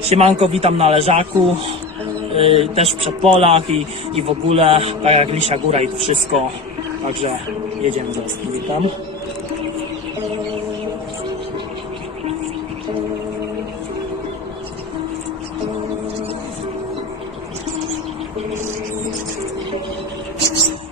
Siemanko, witam na leżaku, yy, też w przedpolach i, i w ogóle, tak jak Lisia Góra i wszystko. Także jedziemy zaraz z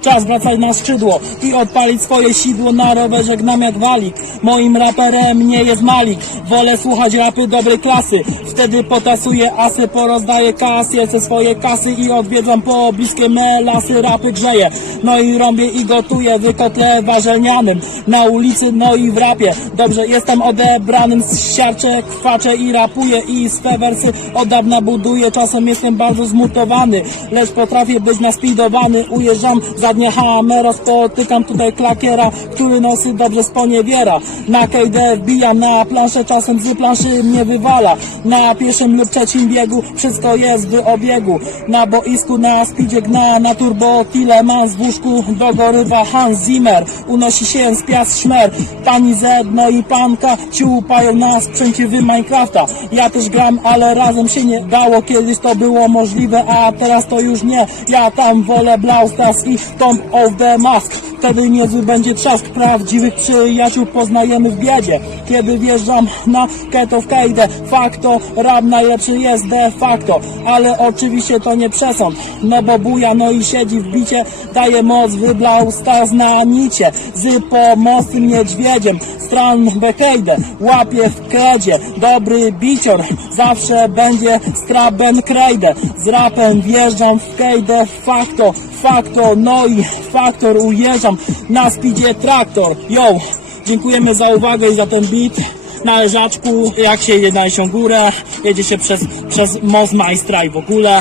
Czas wracać na skrzydło i odpalić swoje sidło na rowerze gnam jak walik. Moim raperem nie jest Malik. Wolę słuchać rapy dobrej klasy. Wtedy potasuję asy, porozdaję kasy, ze swoje kasy i odwiedzam po bliskie me lasy, rapy grzeję. No i rąbię i gotuję w kotle warzelnianym. Na ulicy, no i w rapie. Dobrze, jestem odebranym, siarczę, kwaczę i rapuję i swe wersy od dawna buduję. Czasem jestem bardzo zmutowany, lecz potrafię być naspidowany. Ujeżdżam za dnie hamera, spotykam tutaj klakiera, który nosy dobrze sponiewiera. Na kejdę wbijam na planszę, czasem z planszy mnie wywala. Na pierwszym lub trzecim biegu wszystko jest w obiegu. Na boisku na speedzie gna, na turbo Tilemans w łóżku dogorywa Hans Zimmer. Unosi się z piast szmer, pani Z, no i panka ciupają na sprzęcie w Minecrafta. Ja też gram, ale razem się nie dało, kiedyś to było możliwe, a teraz to już nie. Ja tam wolę Blau Stars i Tomb of the Mask. Wtedy niezły będzie trzask prawdziwych przyjaciół poznajemy w biedzie. Kiedy wjeżdżam na Keto w Kejdę, fakto, rap najlepszy jest de facto. Ale oczywiście to nie przesąd, no bo buja, no i siedzi w bicie, daje moc, wyblał stas na nicie. Z pomocnym niedźwiedziem, stran Bekejdę, łapie w kredzie, dobry bicior, zawsze będzie straben krejdę. Z rapem wjeżdżam w kejdę, fakto, fakto, no i faktor, ujeżdżam na speedzie traktor. Yo, dziękujemy za uwagę i za ten beat. Na leżaczku, jak się jedzie na Lesią Górę, jedzie się przez, przez most majstra i w ogóle.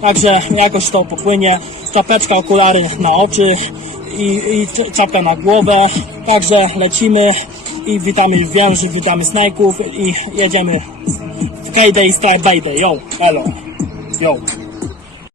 Także jakoś to popłynie. Czapeczka, okulary na oczy i, i cz- czapka na głowę. Także lecimy i witamy węży, witamy snajków i jedziemy w K-Day Strike Baby. Yo, hello. Yo.